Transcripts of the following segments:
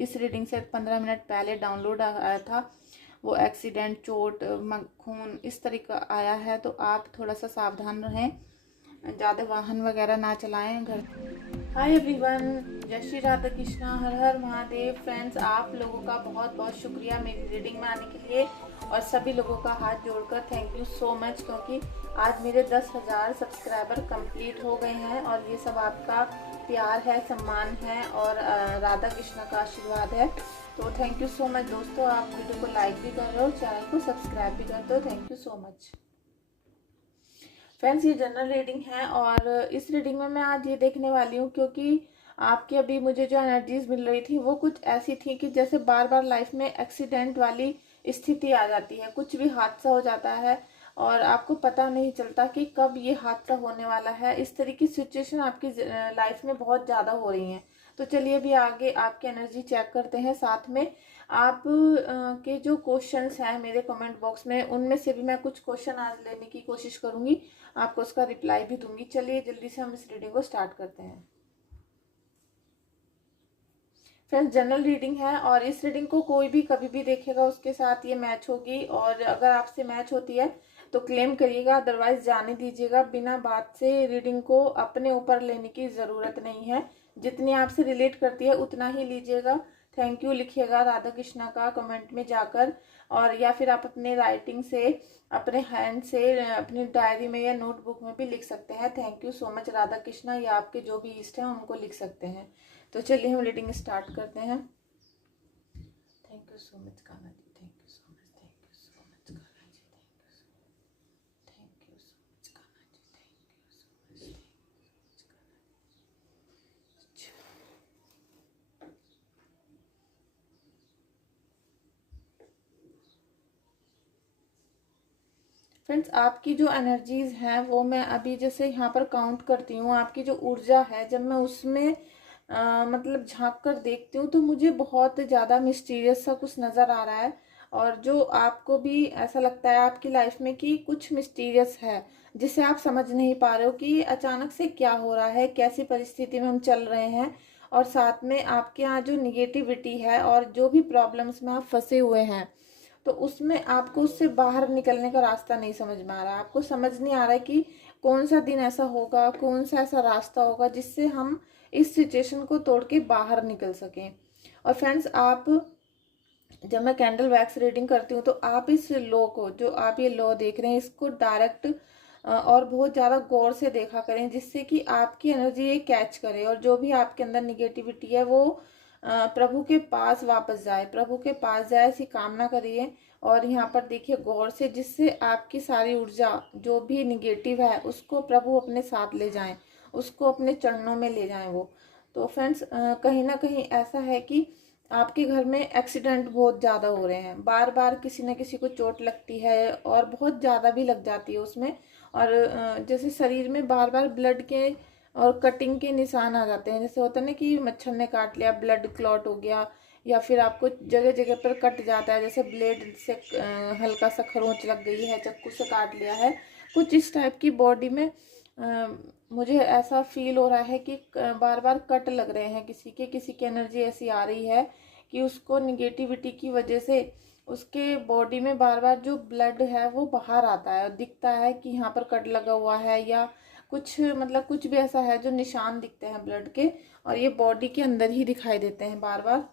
इस रीडिंग से 15 मिनट पहले डाउनलोड आया था, वो एक्सीडेंट, चोट, खून इस तरीका आया है। तो आप थोड़ा सा सावधान रहें, ज़्यादा वाहन वगैरह ना चलाएं घर। हाय एवरीवन, जय श्री राधा कृष्णा, हर हर महादेव। फ्रेंड्स, आप लोगों का बहुत बहुत शुक्रिया मेरी रीडिंग में आने के लिए, और सभी लोगों का हाथ जोड़कर थैंक यू सो मच, क्योंकि आज मेरे 10,000 सब्सक्राइबर कंप्लीट हो गए हैं और ये सब आपका प्यार है, सम्मान है और राधा कृष्णा का आशीर्वाद है। तो थैंक यू सो मच दोस्तों। आप वीडियो को लाइक भी कर रहे हो, चैनल को सब्सक्राइब भी करते हो, thank you so much. Friends, ये जनरल रीडिंग है और इस रीडिंग में मैं आज ये देखने वाली हूँ, क्योंकि आपकी अभी मुझे जो एनर्जीज मिल रही थी वो कुछ ऐसी थी कि जैसे बार बार लाइफ में एक्सीडेंट वाली स्थिति आ जाती है, कुछ भी हादसा हो जाता है और आपको पता नहीं चलता कि कब ये हादसा होने वाला है। इस तरह की सिचुएशन आपकी लाइफ में बहुत ज़्यादा हो रही हैं। तो चलिए अभी आगे आपकी एनर्जी चेक करते हैं। साथ में आप के जो क्वेश्चंस हैं मेरे कमेंट बॉक्स में, उनमें से भी मैं कुछ क्वेश्चन आज लेने की कोशिश करूंगी, आपको उसका रिप्लाई भी दूंगी। चलिए जल्दी से हम इस रीडिंग को स्टार्ट करते हैं। फ्रेंड्स, जनरल रीडिंग है और इस रीडिंग को कोई भी कभी भी देखेगा उसके साथ ये मैच होगी, और अगर आपसे मैच होती है तो क्लेम करिएगा, अदरवाइज जाने दीजिएगा। बिना बात से रीडिंग को अपने ऊपर लेने की ज़रूरत नहीं है, जितनी आपसे रिलेट करती है उतना ही लीजिएगा। थैंक यू लिखिएगा राधा कृष्णा का कमेंट में जाकर, और या फिर आप अपने राइटिंग से, अपने हैंड से, अपनी डायरी में या नोटबुक में भी लिख सकते हैं। Thank you so much Radha Krishna, या आपके जो भी इष्ट हैं उनको लिख सकते हैं। तो चलिए हम रीडिंग स्टार्ट करते हैं। Thank you so much Kanha ji, thank you so much, thank you so much Kanha ji, thank you so much, Kanha ji, thank you so much, friends, आपकी जो एनर्जीज हैं वो मैं अभी जैसे यहाँ पर काउंट करती हूँ, आपकी जो ऊर्जा है जब मैं उसमें मतलब झांक कर देखती हूँ तो मुझे बहुत ज़्यादा मिस्टीरियस सा कुछ नज़र आ रहा है, और जो आपको भी ऐसा लगता है आपकी लाइफ में कि कुछ मिस्टीरियस है जिसे आप समझ नहीं पा रहे हो कि अचानक से क्या हो रहा है, कैसी परिस्थिति में हम चल रहे हैं, और साथ में आपके यहाँ जो निगेटिविटी है और जो भी प्रॉब्लम्स में आप फंसे हुए हैं, तो उसमें आपको उससे बाहर निकलने का रास्ता नहीं समझ में आ रहा है। आपको समझ नहीं आ रहा है कि कौन सा दिन ऐसा होगा, कौन सा ऐसा रास्ता होगा जिससे हम इस सिचुएशन को तोड़ के बाहर निकल सकें। और फ्रेंड्स, आप जब मैं कैंडल वैक्स रीडिंग करती हूँ तो आप इस लो को, जो आप ये लो देख रहे हैं, इसको डायरेक्ट और बहुत ज़्यादा गौर से देखा करें, जिससे कि आपकी एनर्जी ये कैच करे और जो भी आपके अंदर निगेटिविटी है वो प्रभु के पास वापस जाए, प्रभु के पास जाए, ऐसी कामना करिए। और यहाँ पर देखिए गौर से, जिससे आपकी सारी ऊर्जा जो भी निगेटिव है उसको प्रभु अपने साथ ले जाएं, उसको अपने चरणों में ले जाएं वो। तो फ्रेंड्स, कहीं ना कहीं ऐसा है कि आपके घर में एक्सीडेंट बहुत ज़्यादा हो रहे हैं, बार बार किसी न किसी को चोट लगती है और बहुत ज़्यादा भी लग जाती है उसमें, और जैसे शरीर में बार बार ब्लड के और कटिंग के निशान आ जाते हैं। जैसे होता है ना कि मच्छर ने काट लिया, ब्लड क्लॉट हो गया, या फिर आपको जगह जगह पर कट जाता है, जैसे ब्लेड से हल्का सा खरोंच लग गई है, चाकू से काट लिया है, कुछ इस टाइप की बॉडी में मुझे ऐसा फील हो रहा है कि बार बार कट लग रहे हैं किसी की एनर्जी ऐसी आ रही है कि उसको निगेटिविटी की वजह से उसके बॉडी में बार बार जो ब्लड है वो बाहर आता है और दिखता है कि यहाँ पर कट लगा हुआ है, या कुछ मतलब कुछ भी ऐसा है जो निशान दिखते हैं ब्लड के, और ये बॉडी के अंदर ही दिखाई देते हैं बार बार।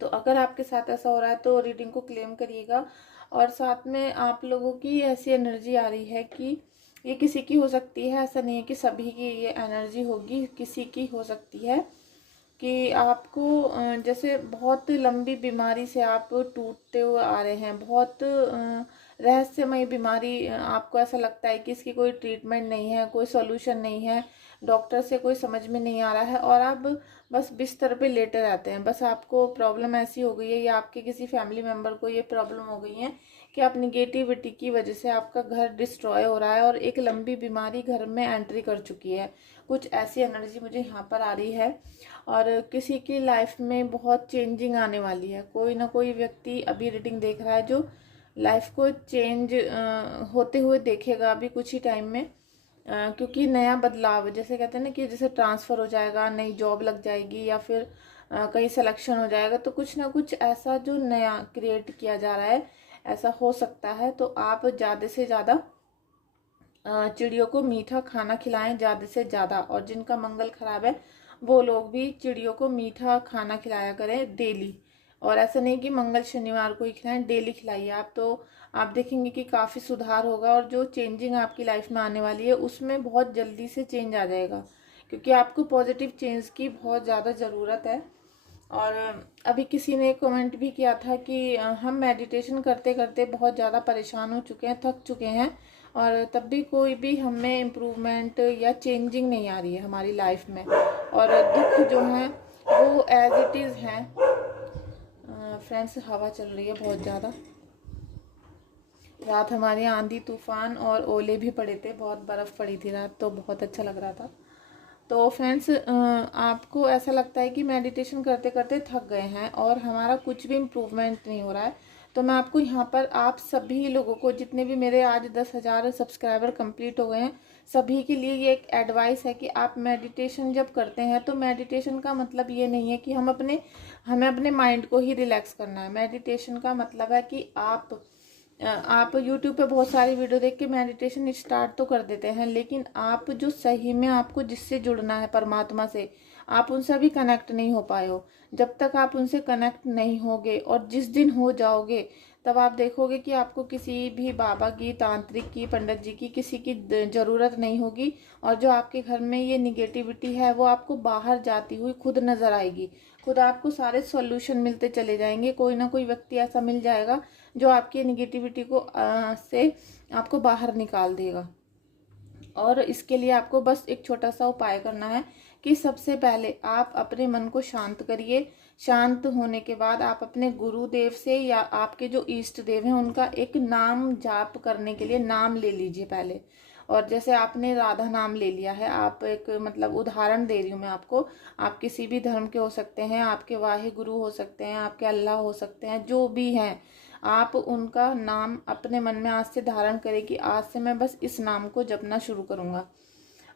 तो अगर आपके साथ ऐसा हो रहा है तो रीडिंग को क्लेम करिएगा। और साथ में आप लोगों की ऐसी एनर्जी आ रही है कि ये किसी की हो सकती है, ऐसा नहीं है कि सभी की ये एनर्जी होगी, किसी की हो सकती है कि आपको जैसे बहुत लंबी बीमारी से आप टूटते हुए आ रहे हैं, बहुत रहस्यमय बीमारी, आपको ऐसा लगता है कि इसकी कोई ट्रीटमेंट नहीं है, कोई सॉल्यूशन नहीं है, डॉक्टर से कोई समझ में नहीं आ रहा है, और आप बस बिस्तर पे लेटे रहते हैं। बस आपको प्रॉब्लम ऐसी हो गई है या आपके किसी फैमिली मेम्बर को ये प्रॉब्लम हो गई है कि आप निगेटिविटी की वजह से आपका घर डिस्ट्रॉय हो रहा है और एक लंबी बीमारी घर में एंट्री कर चुकी है। कुछ ऐसी एनर्जी मुझे यहाँ पर आ रही है, और किसी की लाइफ में बहुत चेंजिंग आने वाली है। कोई ना कोई व्यक्ति अभी रीडिंग देख रहा है जो लाइफ को चेंज होते हुए देखेगा अभी कुछ ही टाइम में, क्योंकि नया बदलाव, जैसे कहते हैं ना कि जैसे ट्रांसफ़र हो जाएगा, नई जॉब लग जाएगी, या फिर कहीं सिलेक्शन हो जाएगा, तो कुछ ना कुछ ऐसा जो नया क्रिएट किया जा रहा है ऐसा हो सकता है। तो आप ज़्यादा से ज़्यादा चिड़ियों को मीठा खाना खिलाएं ज़्यादा से ज़्यादा। और जिनका मंगल खराब है वो लोग भी चिड़ियों को मीठा खाना खिलाया करें डेली। और ऐसा नहीं कि मंगल शनिवार को ही खिलाएं, डेली खिलाइए आप, तो आप देखेंगे कि काफ़ी सुधार होगा। और जो चेंजिंग आपकी लाइफ में आने वाली है उसमें बहुत जल्दी से चेंज आ जाएगा, क्योंकि आपको पॉजिटिव चेंज की बहुत ज़्यादा ज़रूरत है। और अभी किसी ने कमेंट भी किया था कि हम मेडिटेशन करते करते बहुत ज़्यादा परेशान हो चुके हैं, थक चुके हैं, और तब भी कोई भी हमें इम्प्रूवमेंट या चेंजिंग नहीं आ रही है हमारी लाइफ में, और दुख जो है वो एज इट इज़ हैं। फ्रेंड्स, हवा चल रही है बहुत ज़्यादा। रात हमारे यहाँ आंधी तूफान और ओले भी पड़े थे, बहुत बर्फ़ पड़ी थी रात, तो बहुत अच्छा लग रहा था। तो फ्रेंड्स, आपको ऐसा लगता है कि मेडिटेशन करते करते थक गए हैं और हमारा कुछ भी इम्प्रूवमेंट नहीं हो रहा है, तो मैं आपको यहाँ पर आप सभी लोगों को, जितने भी मेरे आज 10,000 सब्सक्राइबर कंप्लीट हो गए हैं, सभी के लिए ये एक एडवाइस है कि आप मेडिटेशन जब करते हैं तो मेडिटेशन का मतलब ये नहीं है कि हमें अपने माइंड को ही रिलैक्स करना है। मेडिटेशन का मतलब है कि आप YouTube पे बहुत सारी वीडियो देख के मेडिटेशन स्टार्ट तो कर देते हैं, लेकिन आप जो सही में आपको जिससे जुड़ना है परमात्मा से, आप उनसे अभी कनेक्ट नहीं हो पाए हो। जब तक आप उनसे कनेक्ट नहीं होगे और जिस दिन हो जाओगे, तब आप देखोगे कि आपको किसी भी बाबा की, तांत्रिक की, पंडित जी की, किसी की ज़रूरत नहीं होगी। और जो आपके घर में ये निगेटिविटी है वो आपको बाहर जाती हुई खुद नज़र आएगी। खुद आपको सारे सॉल्यूशन मिलते चले जाएंगे। कोई ना कोई व्यक्ति ऐसा मिल जाएगा जो आपकी निगेटिविटी को से आपको बाहर निकाल देगा। और इसके लिए आपको बस एक छोटा सा उपाय करना है कि सबसे पहले आप अपने मन को शांत करिए। शांत होने के बाद आप अपने गुरुदेव से या आपके जो इष्ट देव हैं उनका एक नाम जाप करने के लिए नाम ले लीजिए पहले। और जैसे आपने राधा नाम ले लिया है, आप एक मतलब उदाहरण दे रही हूँ मैं आपको, आप किसी भी धर्म के हो सकते हैं, आपके वाहे गुरु हो सकते हैं, आपके अल्लाह हो सकते हैं, जो भी हैं, आप उनका नाम अपने मन में आज से धारण करें कि आज से मैं बस इस नाम को जपना शुरू करूँगा।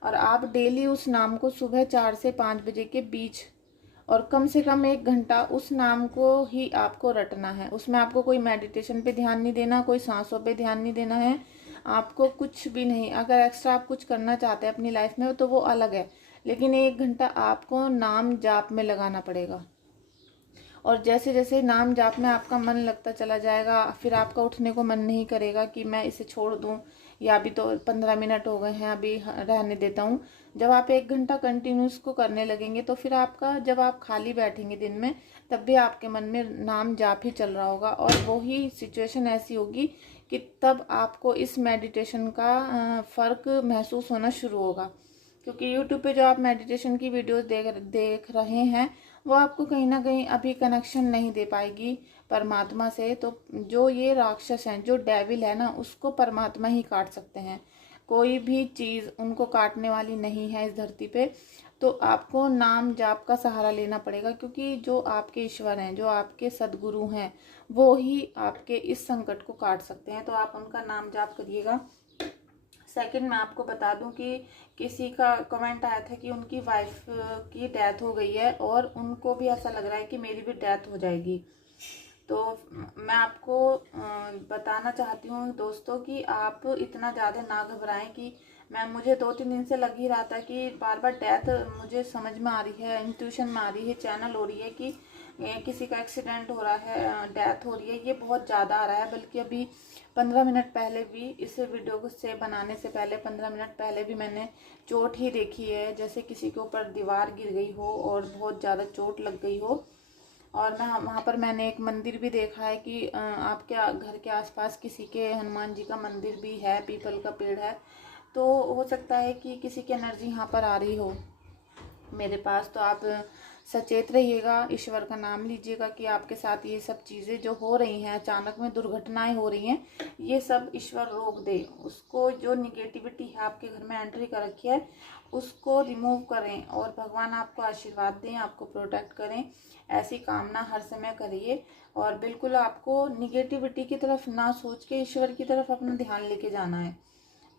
और आप डेली उस नाम को सुबह 4 से 5 बजे के बीच और कम से कम 1 घंटा उस नाम को ही आपको रटना है। उसमें आपको कोई मेडिटेशन पे ध्यान नहीं देना, कोई सांसों पे ध्यान नहीं देना है, आपको कुछ भी नहीं। अगर एक्स्ट्रा आप कुछ करना चाहते हैं अपनी लाइफ में तो वो अलग है, लेकिन 1 घंटा आपको नाम जाप में लगाना पड़ेगा। और जैसे जैसे नाम जाप में आपका मन लगता चला जाएगा, फिर आपका उठने को मन नहीं करेगा कि मैं इसे छोड़ दूं, या अभी तो 15 मिनट हो गए हैं, अभी रहने देता हूं। जब आप 1 घंटा कंटिन्यूस को करने लगेंगे तो फिर आपका, जब आप खाली बैठेंगे दिन में, तब भी आपके मन में नाम जाप ही चल रहा होगा। और वही सिचुएशन ऐसी होगी कि तब आपको इस मेडिटेशन का फ़र्क महसूस होना शुरू होगा। क्योंकि यूट्यूब पे जो आप मेडिटेशन की वीडियोस देख रहे हैं वो आपको कहीं ना कहीं अभी कनेक्शन नहीं दे पाएगी परमात्मा से। तो जो ये राक्षस हैं, जो डेविल है ना, उसको परमात्मा ही काट सकते हैं। कोई भी चीज़ उनको काटने वाली नहीं है इस धरती पे। तो आपको नाम जाप का सहारा लेना पड़ेगा, क्योंकि जो आपके ईश्वर हैं, जो आपके सदगुरु हैं, वो ही आपके इस संकट को काट सकते हैं। तो आप उनका नाम जाप करिएगा। सेकंड, मैं आपको बता दूं कि किसी का कमेंट आया था कि उनकी वाइफ की डेथ हो गई है और उनको भी ऐसा लग रहा है कि मेरी भी डेथ हो जाएगी। तो मैं आपको बताना चाहती हूँ दोस्तों कि आप इतना ज़्यादा ना घबराएं। कि मुझे 2-3 दिन से लग ही रहा था कि बार बार डेथ मुझे समझ में आ रही है, इंट्यूशन में आ रही है, चैनल हो रही है कि किसी का एक्सीडेंट हो रहा है, डेथ हो रही है। ये बहुत ज़्यादा आ रहा है। बल्कि अभी 15 मिनट पहले भी, इस वीडियो को से बनाने से पहले 15 मिनट पहले भी मैंने चोट ही देखी है, जैसे किसी के ऊपर दीवार गिर गई हो और बहुत ज़्यादा चोट लग गई हो। और मैं वहाँ पर मैंने एक मंदिर भी देखा है कि आपके घर के आसपास किसी के हनुमान जी का मंदिर भी है, पीपल का पेड़ है। तो हो सकता है कि किसी की एनर्जी यहाँ पर आ रही हो मेरे पास। तो आप सचेत रहिएगा, ईश्वर का नाम लीजिएगा कि आपके साथ ये सब चीज़ें जो हो रही हैं, अचानक में दुर्घटनाएं हो रही हैं, ये सब ईश्वर रोक दे। उसको, जो निगेटिविटी है आपके घर में एंट्री कर रखी है, उसको रिमूव करें और भगवान आपको आशीर्वाद दें, आपको प्रोटेक्ट करें। ऐसी कामना हर समय करिए। और बिल्कुल आपको निगेटिविटी की तरफ ना सोच के ईश्वर की तरफ अपना ध्यान लेके जाना है।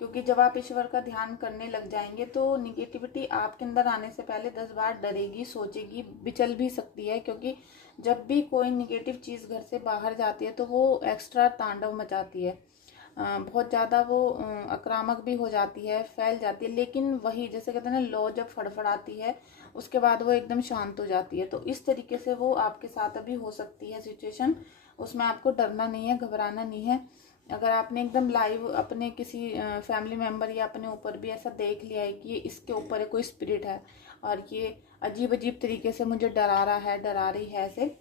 क्योंकि जब आप ईश्वर का ध्यान करने लग जाएंगे तो निगेटिविटी आपके अंदर आने से पहले 10 बार डरेगी, सोचेगी, विचल भी सकती है। क्योंकि जब भी कोई निगेटिव चीज़ घर से बाहर जाती है तो वो एक्स्ट्रा तांडव मचाती है, बहुत ज़्यादा वो आक्रामक भी हो जाती है, फैल जाती है। लेकिन वही जैसे कहते हैं ना, लौ जब फड़फड़ाती है उसके बाद वो एकदम शांत हो जाती है। तो इस तरीके से वो आपके साथ अभी हो सकती है सिचुएशन। उसमें आपको डरना नहीं है, घबराना नहीं है। अगर आपने एकदम लाइव अपने किसी फैमिली मेम्बर या अपने ऊपर भी ऐसा देख लिया है कि ये इसके ऊपर है, कोई स्पिरिट है और ये अजीब अजीब तरीके से मुझे डरा रहा है, डरा रही है ऐसे,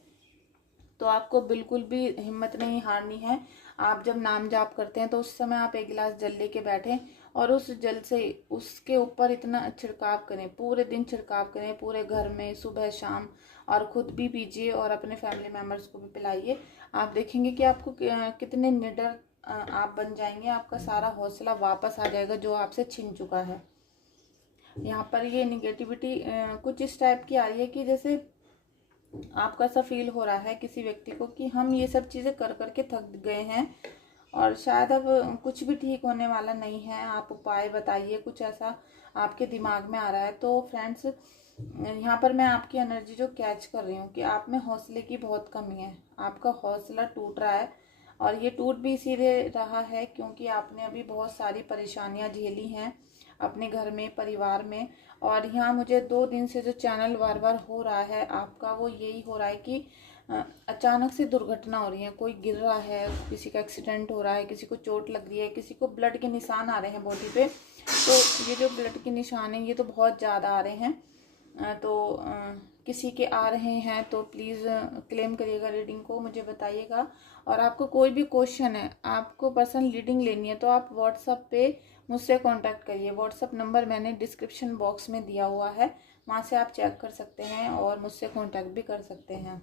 तो आपको बिल्कुल भी हिम्मत नहीं हारनी है। आप जब नाम जाप करते हैं तो उस समय आप एक गिलास जल लेके बैठें और उस जल से उसके ऊपर इतना छिड़काव करें, पूरे दिन छिड़काव करें, पूरे घर में सुबह शाम, और खुद भी पीजिए और अपने फैमिली मेम्बर्स को भी पिलाइए। आप देखेंगे कि आपको कितने निडर आप बन जाएंगे, आपका सारा हौसला वापस आ जाएगा जो आपसे छिन चुका है। यहाँ पर ये निगेटिविटी कुछ इस टाइप की आ रही है कि जैसे आपको ऐसा फील हो रहा है किसी व्यक्ति को कि हम ये सब चीज़ें कर करके थक गए हैं और शायद अब कुछ भी ठीक होने वाला नहीं है। आप उपाय बताइए, कुछ ऐसा आपके दिमाग में आ रहा है। तो फ्रेंड्स, यहाँ पर मैं आपकी एनर्जी जो कैच कर रही हूँ कि आप में हौसले की बहुत कमी है, आपका हौसला टूट रहा है। और ये टूट भी इसीलिए रहा है क्योंकि आपने अभी बहुत सारी परेशानियाँ झेली हैं अपने घर में, परिवार में। और यहाँ मुझे 2 दिन से जो चैनल बार बार हो रहा है आपका, वो यही हो रहा है कि अचानक से दुर्घटना हो रही है, कोई गिर रहा है, किसी का एक्सीडेंट हो रहा है, किसी को चोट लग रही है, किसी को ब्लड के निशान आ रहे हैं बॉडी पे। तो ये जो ब्लड के निशान हैं ये तो बहुत ज़्यादा आ रहे हैं। तो किसी के आ रहे हैं तो प्लीज़ क्लेम करिएगा रीडिंग को, मुझे बताइएगा। और आपको कोई भी क्वेश्चन है, आपको पर्सनल रीडिंग लेनी है तो आप व्हाट्सएप पे मुझसे कांटेक्ट करिए। व्हाट्सएप नंबर मैंने डिस्क्रिप्शन बॉक्स में दिया हुआ है, वहाँ से आप चेक कर सकते हैं और मुझसे कांटेक्ट भी कर सकते हैं।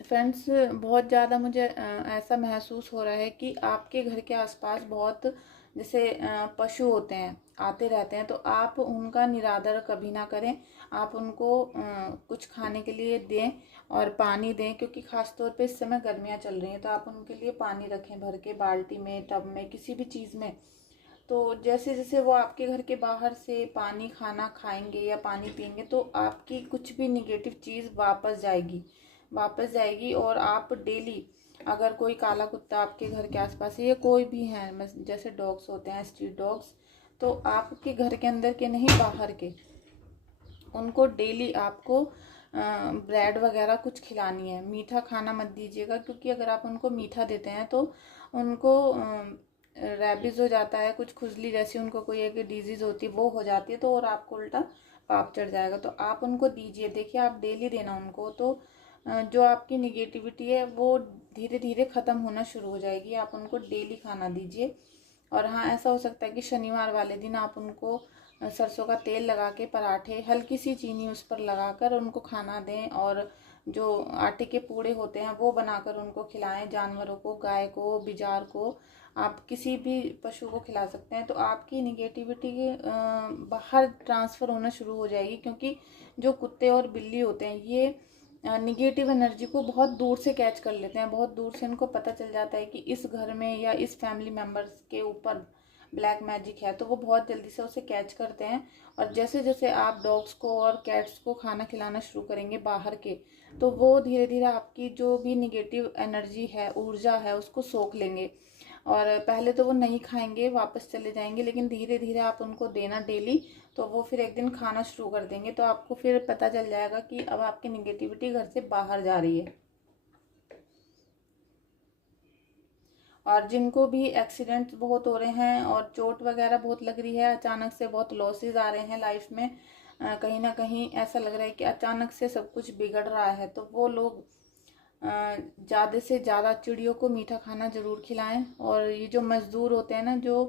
फ्रेंड्स, बहुत ज़्यादा मुझे ऐसा महसूस हो रहा है कि आपके घर के आसपास बहुत जैसे पशु होते हैं, आते रहते हैं, तो आप उनका निरादर कभी ना करें। आप उनको कुछ खाने के लिए दें और पानी दें, क्योंकि ख़ास तौर पे इस समय गर्मियाँ चल रही हैं। तो आप उनके लिए पानी रखें भर के, बाल्टी में, टब में, किसी भी चीज़ में। तो जैसे जैसे वो आपके घर के बाहर से पानी, खाना खाएंगे या पानी पियेंगे तो आपकी कुछ भी निगेटिव चीज़ वापस जाएगी। और आप डेली, अगर कोई काला कुत्ता आपके घर के आसपास है या कोई भी है, जैसे डॉग्स होते हैं, स्ट्रीट डॉग्स, तो आपके घर के अंदर के नहीं, बाहर के, उनको डेली आपको ब्रेड वगैरह कुछ खिलानी है। मीठा खाना मत दीजिएगा, क्योंकि अगर आप उनको मीठा देते हैं तो उनको रैबिज हो जाता है, कुछ खुजली जैसी उनको कोई एक डिजीज़ होती है वो हो जाती है, तो और आपको उल्टा पाप चढ़ जाएगा। तो आप उनको दीजिए, देखिए आप डेली देना उनको, तो जो आपकी निगेटिविटी है वो धीरे धीरे ख़त्म होना शुरू हो जाएगी। आप उनको डेली खाना दीजिए। और हाँ, ऐसा हो सकता है कि शनिवार वाले दिन आप उनको सरसों का तेल लगा के पराठे, हल्की सी चीनी उस पर लगाकर उनको खाना दें। और जो आटे के पूड़े होते हैं वो बनाकर उनको खिलाएं, जानवरों को, गाय को, बिजार को, आप किसी भी पशु को खिला सकते हैं। तो आपकी निगेटिविटी बाहर ट्रांसफ़र होना शुरू हो जाएगी, क्योंकि जो कुत्ते और बिल्ली होते हैं ये निगेटिव एनर्जी को बहुत दूर से कैच कर लेते हैं। बहुत दूर से इनको पता चल जाता है कि इस घर में या इस फैमिली मेम्बर्स के ऊपर ब्लैक मैजिक है, तो वो बहुत जल्दी से उसे कैच करते हैं। और जैसे जैसे आप डॉग्स को और कैट्स को खाना खिलाना शुरू करेंगे बाहर के, तो वो धीरे धीरे आपकी जो भी निगेटिव एनर्जी है, ऊर्जा है, उसको सोख लेंगे। और पहले तो वो नहीं खाएंगे, वापस चले जाएंगे, लेकिन धीरे धीरे आप उनको देना डेली, तो वो फिर एक दिन खाना शुरू कर देंगे। तो आपको फिर पता चल जाएगा कि अब आपकी निगेटिविटी घर से बाहर जा रही है। और जिनको भी एक्सीडेंट्स बहुत हो रहे हैं और चोट वगैरह बहुत लग रही है, अचानक से बहुत लॉसेस आ रहे हैं लाइफ में, कहीं ना कहीं ऐसा लग रहा है कि अचानक से सब कुछ बिगड़ रहा है, तो वो लोग ज़्यादा से ज़्यादा चिड़ियों को मीठा खाना ज़रूर खिलाएं। और ये जो मज़दूर होते हैं ना, जो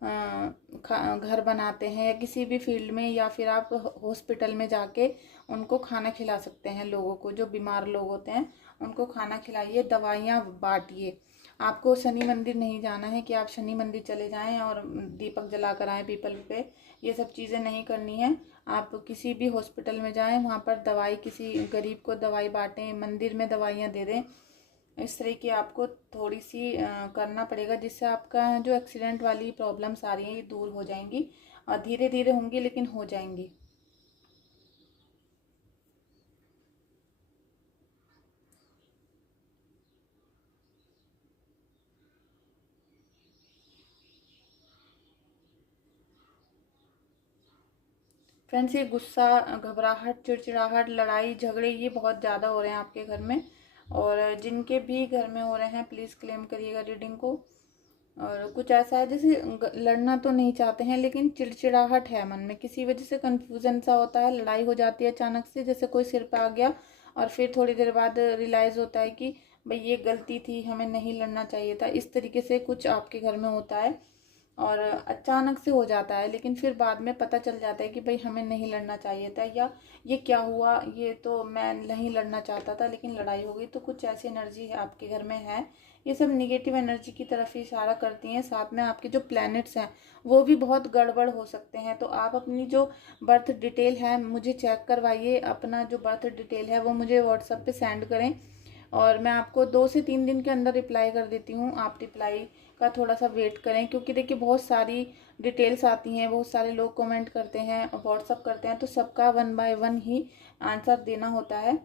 घर बनाते हैं या किसी भी फील्ड में, या फिर आप हॉस्पिटल में जाके उनको खाना खिला सकते हैं। लोगों को, जो बीमार लोग होते हैं उनको खाना खिलाइए, दवाइयाँ बांटिए। आपको शनि मंदिर नहीं जाना है कि आप शनि मंदिर चले जाएं और दीपक जला कर आएँ पीपल पे, ये सब चीज़ें नहीं करनी है। आप किसी भी हॉस्पिटल में जाएं, वहाँ पर दवाई, किसी गरीब को दवाई बांटें, मंदिर में दवाइयाँ दे दें। इस तरह की आपको थोड़ी सी करना पड़ेगा, जिससे आपका जो एक्सीडेंट वाली प्रॉब्लम्स आ रही हैं ये दूर हो जाएंगी, और धीरे धीरे होंगी लेकिन हो जाएंगी। फ्रेंड्स, ये गुस्सा, घबराहट, चिड़चिड़ाहट, लड़ाई झगड़े ये बहुत ज़्यादा हो रहे हैं आपके घर में, और जिनके भी घर में हो रहे हैं प्लीज़ क्लेम करिएगा रीडिंग को। और कुछ ऐसा है जैसे लड़ना तो नहीं चाहते हैं लेकिन चिड़चिड़ाहट है मन में, किसी वजह से कन्फ्यूज़न सा होता है, लड़ाई हो जाती है अचानक से, जैसे कोई सिर पे आ गया और फिर थोड़ी देर बाद रियलाइज़ होता है कि भाई ये गलती थी, हमें नहीं लड़ना चाहिए था। इस तरीके से कुछ आपके घर में होता है और अचानक से हो जाता है, लेकिन फिर बाद में पता चल जाता है कि भाई हमें नहीं लड़ना चाहिए था, या ये क्या हुआ, ये तो मैं नहीं लड़ना चाहता था लेकिन लड़ाई हो गई। तो कुछ ऐसी एनर्जी है आपके घर में है, ये सब निगेटिव एनर्जी की तरफ ही इशारा करती हैं। साथ में आपके जो प्लैनेट्स हैं वो भी बहुत गड़बड़ हो सकते हैं। तो आप अपनी जो बर्थ डिटेल है मुझे चेक करवाइए, अपना जो बर्थ डिटेल है वो मुझे व्हाट्सएप पे सेंड करें, और मैं आपको 2 से 3 दिन के अंदर रिप्लाई कर देती हूँ। आप रिप्लाई का थोड़ा सा वेट करें, क्योंकि देखिए बहुत सारी डिटेल्स आती हैं, बहुत सारे लोग कमेंट करते हैं और व्हाट्सअप करते हैं, तो सबका 1 बाय 1 ही आंसर देना होता है।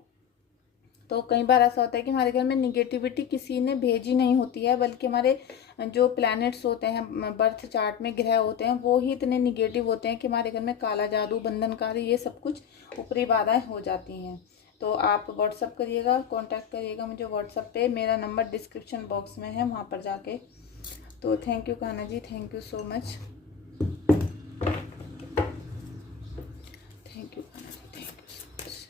तो कई बार ऐसा होता है कि हमारे घर में निगेटिविटी किसी ने भेजी नहीं होती है, बल्कि हमारे जो प्लैनेट्स होते हैं बर्थ चार्ट में, ग्रह होते हैं, वो ही इतने निगेटिव होते हैं कि हमारे घर में काला जादू, बंधनकारी, ये सब कुछ ऊपरी बाधाएं हो जाती हैं। तो आप व्हाट्सअप करिएगा, कांटेक्ट करिएगा मुझे व्हाट्सअप पे, मेरा नंबर डिस्क्रिप्शन बॉक्स में है, वहाँ पर जाके। तो thank you Kanha ji, thank you so much, thank you Kanha ji, thank you so much.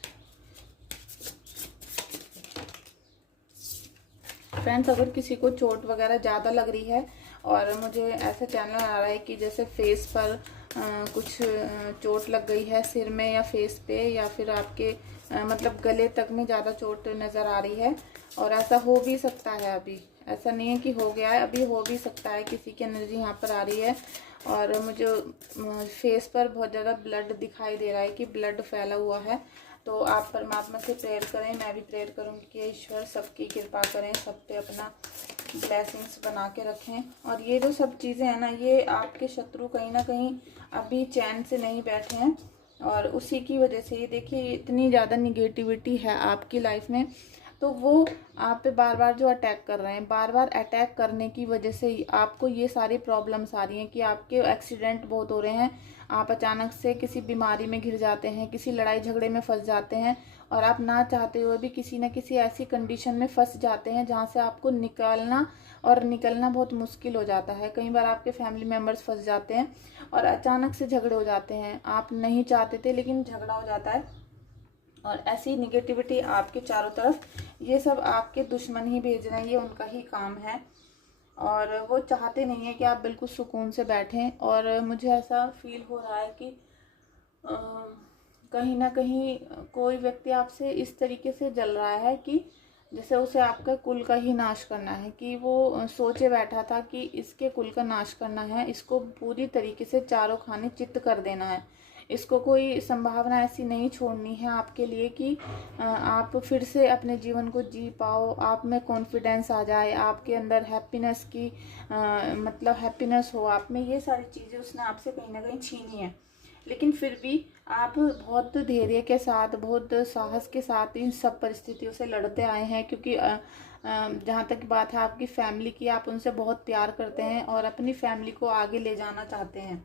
Friends, अगर किसी को चोट वगैरह ज़्यादा लग रही है और मुझे ऐसा चैनल आ रहा है कि जैसे फेस पर कुछ चोट लग गई है, सिर में या फेस पे, या फिर आपके मतलब गले तक में ज़्यादा चोट नज़र आ रही है, और ऐसा हो भी सकता है, अभी ऐसा नहीं है कि हो गया है, अभी हो भी सकता है, किसी की एनर्जी यहाँ पर आ रही है, और मुझे फेस पर बहुत ज़्यादा ब्लड दिखाई दे रहा है कि ब्लड फैला हुआ है। तो आप परमात्मा से प्रेयर करें, मैं भी प्रेयर करूँगी कि ईश्वर सबकी कृपा करें, सब पे अपना ब्लेसिंग्स बना के रखें। और ये जो सब चीज़ें हैं ना, ये आपके शत्रु कहीं ना कहीं अभी चैन से नहीं बैठे हैं, और उसी की वजह से ये देखिए इतनी ज़्यादा निगेटिविटी है आपकी लाइफ में, तो वो आप पे बार बार जो अटैक कर रहे हैं, बार बार अटैक करने की वजह से आपको ये सारी प्रॉब्लम्स आ रही हैं कि आपके एक्सीडेंट बहुत हो रहे हैं, आप अचानक से किसी बीमारी में घिर जाते हैं, किसी लड़ाई झगड़े में फंस जाते हैं, और आप ना चाहते हुए भी किसी न किसी ऐसी कंडीशन में फंस जाते हैं जहाँ से आपको निकलना बहुत मुश्किल हो जाता है। कई बार आपके फैमिली मेम्बर्स फंस जाते हैं और अचानक से झगड़े हो जाते हैं, आप नहीं चाहते थे लेकिन झगड़ा हो जाता है, और ऐसी निगेटिविटी आपके चारों तरफ, ये सब आपके दुश्मन ही भेज रहे हैं, ये उनका ही काम है, और वो चाहते नहीं है कि आप बिल्कुल सुकून से बैठें। और मुझे ऐसा फील हो रहा है कि कहीं ना कहीं कोई व्यक्ति आपसे इस तरीके से जल रहा है कि जैसे उसे आपका कुल का ही नाश करना है, कि वो सोचे बैठा था कि इसके कुल का नाश करना है, इसको पूरी तरीके से चारों खाने चित्त कर देना है, इसको कोई संभावना ऐसी नहीं छोड़नी है आपके लिए कि आप फिर से अपने जीवन को जी पाओ, आप में कॉन्फिडेंस आ जाए, आपके अंदर हैप्पीनेस की मतलब हैप्पीनेस हो आप में, ये सारी चीज़ें उसने आपसे कहीं ना कहीं छीनी है। लेकिन फिर भी आप बहुत धैर्य के साथ, बहुत साहस के साथ इन सब परिस्थितियों से लड़ते आए हैं, क्योंकि जहाँ तक बात है आपकी फैमिली की, आप उनसे बहुत प्यार करते हैं और अपनी फैमिली को आगे ले जाना चाहते हैं,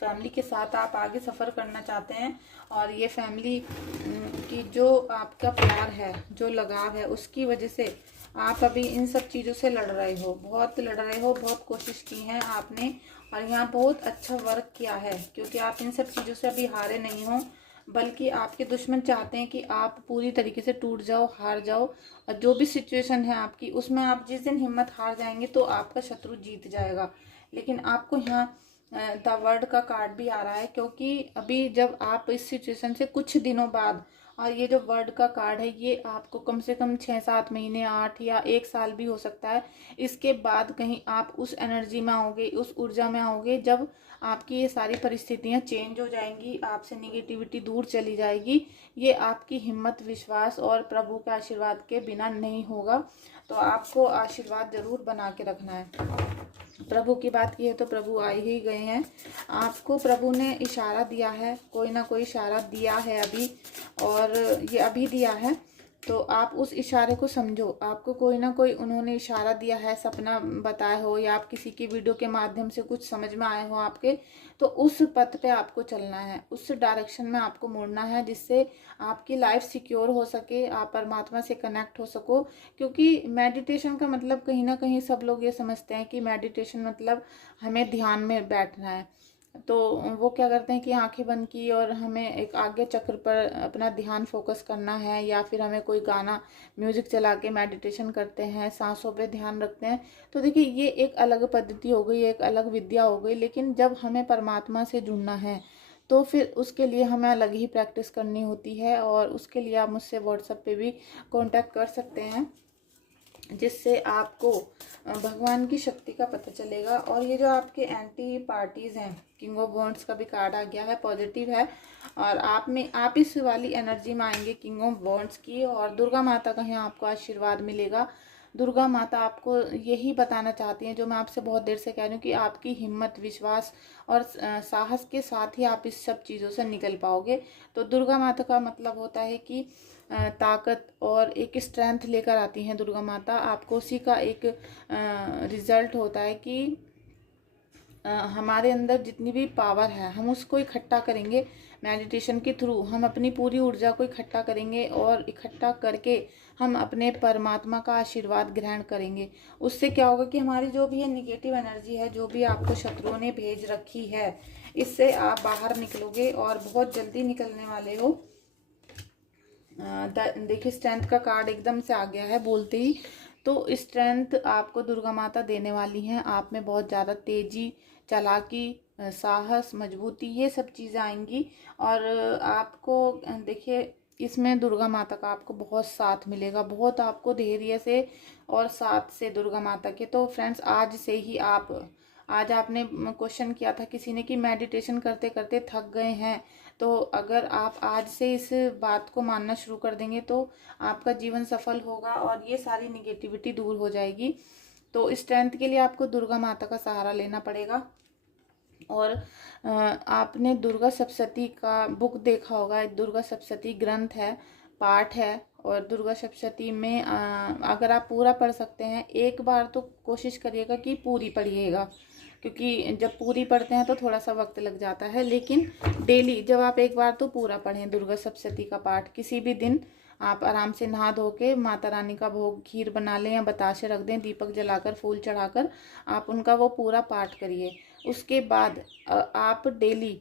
फैमिली के साथ आप आगे सफ़र करना चाहते हैं, और ये फैमिली की जो आपका प्यार है, जो लगाव है, उसकी वजह से आप अभी इन सब चीज़ों से लड़ रहे हो, बहुत लड़ रहे हो, बहुत कोशिश की है आपने, और यहाँ बहुत अच्छा वर्क किया है, क्योंकि आप इन सब चीज़ों से अभी हारे नहीं हो, बल्कि आपके दुश्मन चाहते हैं कि आप पूरी तरीके से टूट जाओ, हार जाओ, और जो भी सिचुएशन है आपकी उसमें आप जिस दिन हिम्मत हार जाएंगे तो आपका शत्रु जीत जाएगा। लेकिन आपको यहाँ द वर्ड का कार्ड भी आ रहा है, क्योंकि अभी जब आप इस सिचुएशन से कुछ दिनों बाद, और ये जो वर्ड का कार्ड है ये आपको कम से कम 6-7 महीने, 8 या 1 साल भी हो सकता है, इसके बाद कहीं आप उस एनर्जी में आओगे, उस ऊर्जा में आओगे जब आपकी ये सारी परिस्थितियाँ चेंज हो जाएंगी, आपसे निगेटिविटी दूर चली जाएगी। ये आपकी हिम्मत, विश्वास और प्रभु के आशीर्वाद के बिना नहीं होगा। तो आपको आशीर्वाद ज़रूर बना के रखना है। प्रभु की बात की है तो प्रभु आ ही गए हैं। आपको प्रभु ने इशारा दिया है, कोई ना कोई इशारा दिया है अभी, और ये अभी दिया है। तो आप उस इशारे को समझो। आपको कोई ना कोई उन्होंने इशारा दिया है, सपना बताया हो, या आप किसी की वीडियो के माध्यम से कुछ समझ में आए हो आपके, तो उस पथ पे आपको चलना है, उस डायरेक्शन में आपको मुड़ना है, जिससे आपकी लाइफ सिक्योर हो सके, आप परमात्मा से कनेक्ट हो सको। क्योंकि मेडिटेशन का मतलब, कहीं ना कहीं सब लोग ये समझते हैं कि मेडिटेशन मतलब हमें ध्यान में बैठना है। तो वो क्या करते हैं कि आंखें बंद की और हमें एक आगे चक्र पर अपना ध्यान फोकस करना है, या फिर हमें कोई गाना, म्यूजिक चला के मेडिटेशन करते हैं, सांसों पे ध्यान रखते हैं। तो देखिए, ये एक अलग पद्धति हो गई, एक अलग विद्या हो गई। लेकिन जब हमें परमात्मा से जुड़ना है तो फिर उसके लिए हमें अलग ही प्रैक्टिस करनी होती है, और उसके लिए आप मुझसे व्हाट्सएप पे भी कांटेक्ट कर सकते हैं, जिससे आपको भगवान की शक्ति का पता चलेगा। और ये जो आपके एंटी पार्टीज हैं, किंग ऑफ वॉन्ड्स का भी कार्ड आ गया है, पॉजिटिव है, और आप इस वाली एनर्जी में आएंगे किंग ऑफ वॉन्ड्स की, और दुर्गा माता का यहाँ आपको आशीर्वाद मिलेगा। दुर्गा माता आपको यही बताना चाहती हैं, जो मैं आपसे बहुत देर से कह रही हूँ, कि आपकी हिम्मत, विश्वास और साहस के साथ ही आप इस सब चीज़ों से निकल पाओगे। तो दुर्गा माता का मतलब होता है कि ताकत और एक स्ट्रेंथ लेकर आती हैं दुर्गा माता। आपको उसी का एक रिजल्ट होता है कि हमारे अंदर जितनी भी पावर है हम उसको इकट्ठा करेंगे मेडिटेशन के थ्रू। हम अपनी पूरी ऊर्जा को इकट्ठा करेंगे, और इकट्ठा करके हम अपने परमात्मा का आशीर्वाद ग्रहण करेंगे। उससे क्या होगा कि हमारी जो भी है निगेटिव एनर्जी है, जो भी आपको शत्रुओं ने भेज रखी है, इससे आप बाहर निकलोगे, और बहुत जल्दी निकलने वाले हो। देखिए, स्ट्रेंथ का कार्ड एकदम से आ गया है बोलते ही। तो स्ट्रेंथ आपको दुर्गा माता देने वाली हैं। आप में बहुत ज़्यादा तेजी, चालाकी, साहस, मजबूती, ये सब चीज़ें आएंगी। और आपको देखिए, इसमें दुर्गा माता का आपको बहुत साथ मिलेगा, बहुत आपको धैर्य से और साथ से दुर्गा माता के। तो फ्रेंड्स, आज से ही आज आपने क्वेश्चन किया था किसी ने कि मेडिटेशन करते करते थक गए हैं, तो अगर आप आज से इस बात को मानना शुरू कर देंगे तो आपका जीवन सफल होगा, और ये सारी निगेटिविटी दूर हो जाएगी। तो स्ट्रेंथ के लिए आपको दुर्गा माता का सहारा लेना पड़ेगा। और आपने दुर्गा सप्तशती का बुक देखा होगा, दुर्गा सप्तशती ग्रंथ है, पाठ है। और दुर्गा सप्तशती में अगर आप पूरा पढ़ सकते हैं, एक बार तो कोशिश करिएगा कि पूरी पढ़िएगा, क्योंकि जब पूरी पढ़ते हैं तो थोड़ा सा वक्त लग जाता है। लेकिन डेली जब आप एक बार तो पूरा पढ़ें दुर्गा सप्तशती का पाठ, किसी भी दिन आप आराम से नहा धो के माता रानी का भोग, खीर बना लें या बताशे रख दें, दीपक जलाकर, फूल चढ़ाकर आप उनका वो पूरा पाठ करिए। उसके बाद आप डेली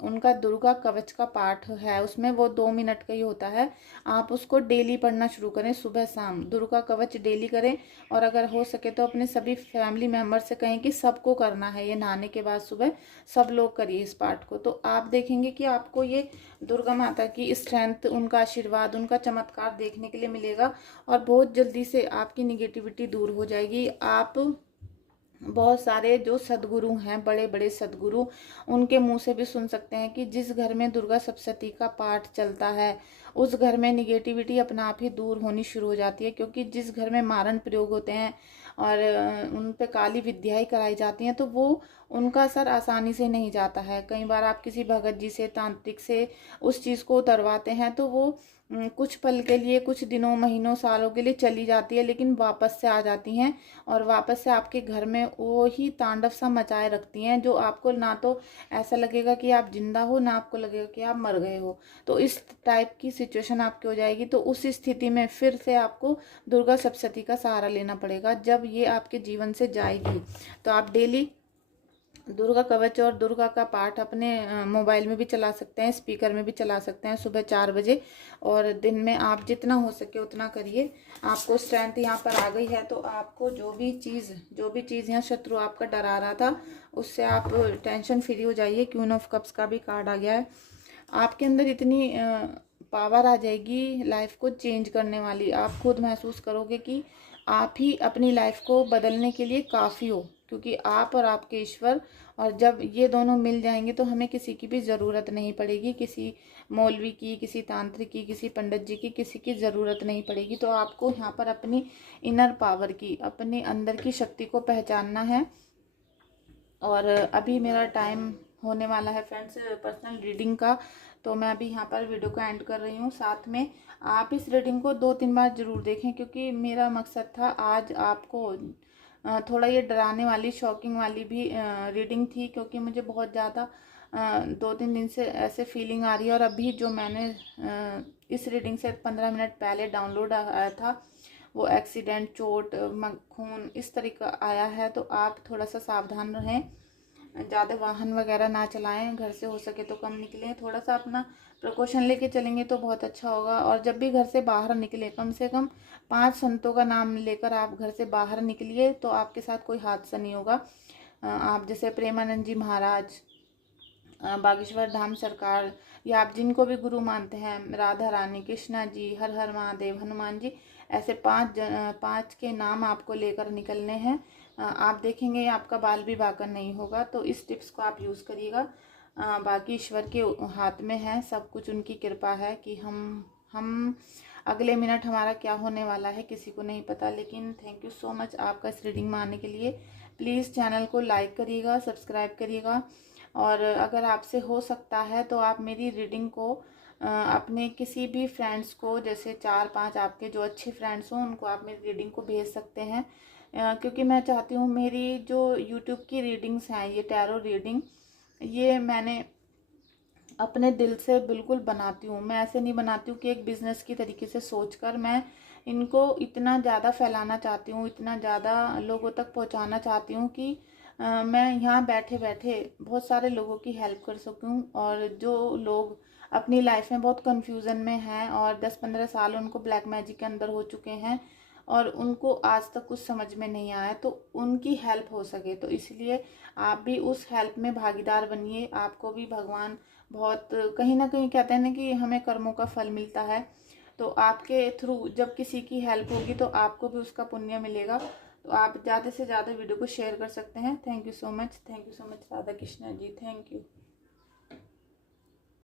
उनका दुर्गा कवच का पाठ है, उसमें वो 2 मिनट का ही होता है, आप उसको डेली पढ़ना शुरू करें, सुबह शाम दुर्गा कवच डेली करें। और अगर हो सके तो अपने सभी फैमिली मेम्बर से कहें कि सबको करना है, ये नहाने के बाद सुबह सब लोग करिए इस पाठ को। तो आप देखेंगे कि आपको ये दुर्गा माता की स्ट्रेंथ, उनका आशीर्वाद, उनका चमत्कार देखने के लिए मिलेगा, और बहुत जल्दी से आपकी निगेटिविटी दूर हो जाएगी। आप बहुत सारे जो सदगुरु हैं, बड़े बड़े सदगुरु, उनके मुंह से भी सुन सकते हैं कि जिस घर में दुर्गा सप्तशती का पाठ चलता है उस घर में निगेटिविटी अपने आप ही दूर होनी शुरू हो जाती है। क्योंकि जिस घर में मारण प्रयोग होते हैं और उन पे काली विद्याएं कराई जाती हैं, तो वो उनका असर आसानी से नहीं जाता है। कई बार आप किसी भगत जी से, तांत्रिक से उस चीज़ को उतरवाते हैं तो वो कुछ पल के लिए, कुछ दिनों, महीनों, सालों के लिए चली जाती है, लेकिन वापस से आ जाती हैं, और वापस से आपके घर में वो ही तांडव सा मचाए रखती हैं, जो आपको ना तो ऐसा लगेगा कि आप जिंदा हो, ना आपको लगेगा कि आप मर गए हो। तो इस टाइप की सिचुएशन आपकी हो जाएगी। तो उस स्थिति में फिर से आपको दुर्गा सप्तशती का सहारा लेना पड़ेगा। जब ये आपके जीवन से जाएगी तो आप डेली दुर्गा कवच और दुर्गा का पाठ अपने मोबाइल में भी चला सकते हैं, स्पीकर में भी चला सकते हैं, सुबह 4 बजे। और दिन में आप जितना हो सके उतना करिए। आपको स्ट्रेंथ यहाँ पर आ गई है, तो आपको जो भी चीज़ यहाँ शत्रु आपका डरा रहा था, उससे आप टेंशन फ्री हो जाइए। क्वीन ऑफ कप्स का भी कार्ड आ गया है। आपके अंदर इतनी पावर आ जाएगी लाइफ को चेंज करने वाली। आप खुद महसूस करोगे कि आप ही अपनी लाइफ को बदलने के लिए काफ़ी हो। क्योंकि आप और आपके ईश्वर, और जब ये दोनों मिल जाएंगे तो हमें किसी की भी ज़रूरत नहीं पड़ेगी, किसी मौलवी की, किसी तांत्रिक की, किसी पंडित जी की, किसी की ज़रूरत नहीं पड़ेगी। तो आपको यहाँ पर अपनी इनर पावर की, अपने अंदर की शक्ति को पहचानना है। और अभी मेरा टाइम होने वाला है फ्रेंड्स पर्सनल रीडिंग का, तो मैं अभी यहाँ पर वीडियो को एंड कर रही हूँ। साथ में आप इस रीडिंग को 2-3 बार ज़रूर देखें, क्योंकि मेरा मकसद था आज आपको थोड़ा ये डराने वाली, शॉकिंग वाली भी रीडिंग थी, क्योंकि मुझे बहुत ज़्यादा 2-3 दिन से ऐसे फीलिंग आ रही है। और अभी जो मैंने इस रीडिंग से 15 मिनट पहले डाउनलोड आया था, वो एक्सीडेंट, चोट, खून इस तरीका आया है। तो आप थोड़ा सा सावधान रहें, ज़्यादा वाहन वगैरह ना चलाएं, घर से हो सके तो कम निकलें, थोड़ा सा अपना प्रिकॉशन लेके चलेंगे तो बहुत अच्छा होगा। और जब भी घर से बाहर निकलें, कम से कम 5 संतों का नाम लेकर आप घर से बाहर निकलिए, तो आपके साथ कोई हादसा नहीं होगा। आप जैसे प्रेमानंद जी महाराज, बागेश्वर धाम सरकार, या आप जिनको भी गुरु मानते हैं, राधा रानी, कृष्णा जी, हर हर महादेव, हनुमान जी, ऐसे 5 के नाम आपको लेकर निकलने हैं। आप देखेंगे आपका बाल भी बांका नहीं होगा। तो इस टिप्स को आप यूज़ करिएगा। बाकी ईश्वर के हाथ में है सब कुछ, उनकी कृपा है कि हम अगले मिनट हमारा क्या होने वाला है किसी को नहीं पता। लेकिन थैंक यू सो मच आपका इस रीडिंग में आने के लिए। प्लीज़ चैनल को लाइक करिएगा, सब्सक्राइब करिएगा, और अगर आपसे हो सकता है तो आप मेरी रीडिंग को अपने किसी भी फ्रेंड्स को, जैसे 4-5 आपके जो अच्छे फ्रेंड्स हों, उनको आप मेरी रीडिंग को भेज सकते हैं। क्योंकि मैं चाहती हूँ मेरी जो यूट्यूब की रीडिंग्स हैं, ये टैरो रीडिंग, ये मैंने अपने दिल से बिल्कुल बनाती हूँ। मैं ऐसे नहीं बनाती हूँ कि एक बिज़नेस की तरीके से सोचकर। मैं इनको इतना ज़्यादा फैलाना चाहती हूँ, इतना ज़्यादा लोगों तक पहुँचाना चाहती हूँ कि मैं यहाँ बैठे बैठे बहुत सारे लोगों की हेल्प कर सकूँ। और जो लोग अपनी लाइफ में बहुत कंफ्यूजन में हैं और 10-15 साल उनको ब्लैक मैजिक के अंदर हो चुके हैं और उनको आज तक कुछ समझ में नहीं आया, तो उनकी हेल्प हो सके। तो इसलिए आप भी उस हेल्प में भागीदार बनिए। आपको भी भगवान बहुत, कहीं ना कहीं कहते हैं ना कि हमें कर्मों का फल मिलता है। तो आपके थ्रू जब किसी की हेल्प होगी तो आपको भी उसका पुण्य मिलेगा। तो आप ज़्यादा से ज़्यादा वीडियो को शेयर कर सकते हैं। Thank you so much, thank you so much Radha Krishna ji, thank you.